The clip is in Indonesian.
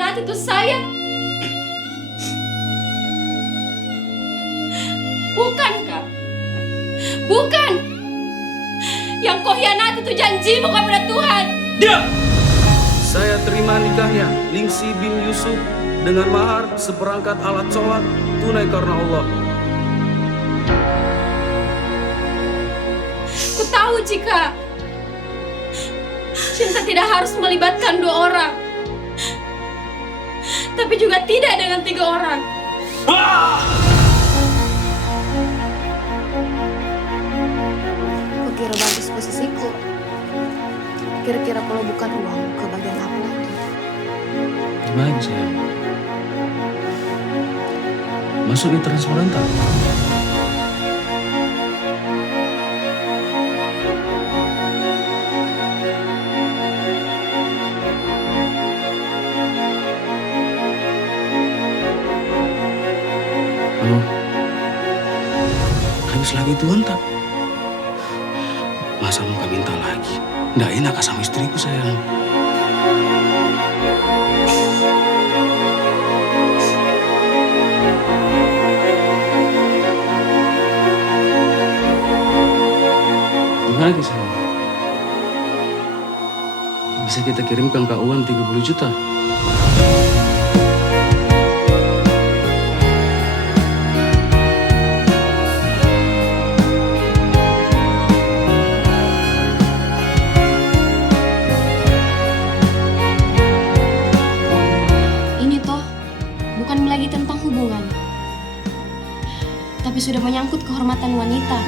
hianati itu saya? Bukan, Kak. Bukan. Yang kau hianati itu janjimu kepada Tuhan. Diam! Saya terima nikahnya Lingsi bin Yusuf dengan mahar seperangkat alat sholat tunai karena Allah. Ku tahu jika cinta tidak harus melibatkan 2 orang, tapi juga tidak dengan 3 orang. Kok kira bagus posisiku? Kira-kira kalau bukan uang, ke bagian apa lagi? Gimana sayang? Masuk di transparantan. Oh, habis lagi Tuhan tak? Masa mau minta lagi? Nggak enak sama istriku sayang. Gimana sayang? Bisa kita kirimkan ke uang 30 juta? Ini toh bukan lagi tentang hubungan, tapi sudah menyangkut kehormatan wanita.